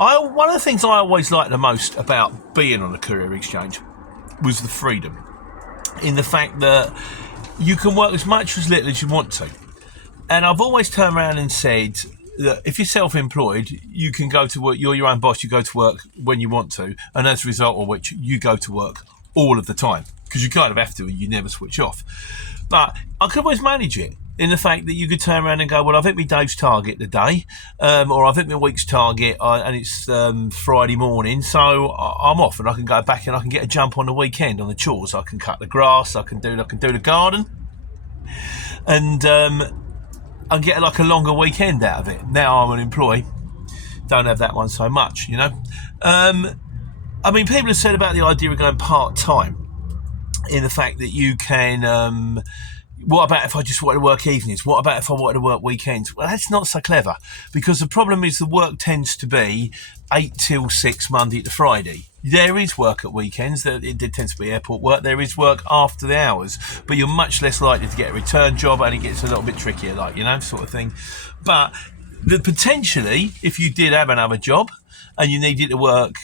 One of the things I always liked the most about being on the Courier Exchange was the freedom, in the fact that you can work as much or as little as you want to. And I've always turned around and said that if you're self-employed, you can go to work, you're your own boss, you go to work when you want to, and as a result of which you go to work all of the time, because you kind of have to, you never switch off. But I could always manage it in the fact that you could turn around and go, well, I've hit my day's target today, or I've hit my week's target, and it's Friday morning, so I'm off, and I can go back and I can get a jump on the weekend on the chores. I can cut the grass, I can do the garden, and I get like a longer weekend out of it. Now I'm an employee, don't have that one so much, you know. I mean, people have said about the idea of going part-time, in the fact that you can, what about if I just wanted to work evenings? What about if I wanted to work weekends? Well, that's not so clever, because the problem is the work tends to be 8 till 6, Monday to Friday. There is work at weekends, it tends to be airport work, there is work after the hours, but you're much less likely to get a return job, and it gets a little bit trickier, like, you know, sort of thing. But potentially, if you did have another job and you needed to work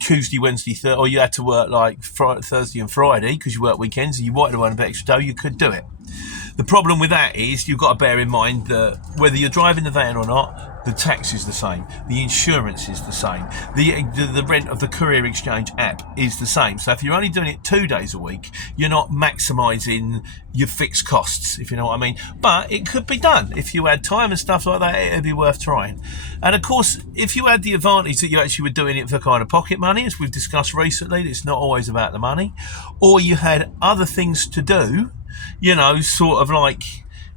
Tuesday, Wednesday, or you had to work like Thursday and Friday because you work weekends and you wanted to earn a bit extra dough, you could do it. The problem with that is you've got to bear in mind that whether you're driving the van or not, the tax is the same, the insurance is the same, the rent of the Courier Exchange app is the same. So if you're only doing it 2 days a week, you're not maximising your fixed costs, if you know what I mean. But it could be done. If you had time and stuff like that, it'd be worth trying. And of course, if you had the advantage that you actually were doing it for kind of pocket money, as we've discussed recently, it's not always about the money, or you had other things to do, you know, sort of like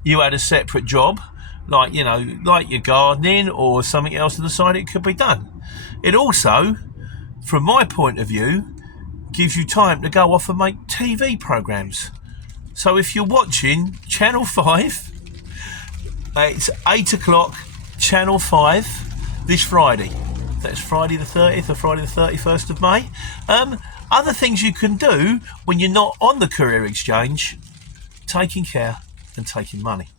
you had a separate job, like, you know, like your gardening or something else on the side, it could be done. It also, from my point of view, gives you time to go off and make TV programmes. So if you're watching Channel 5, it's 8 o'clock, Channel 5, this Friday. That's Friday the 30th or Friday the 31st of May. Other things you can do when you're not on the Courier Exchange: taking care and taking money.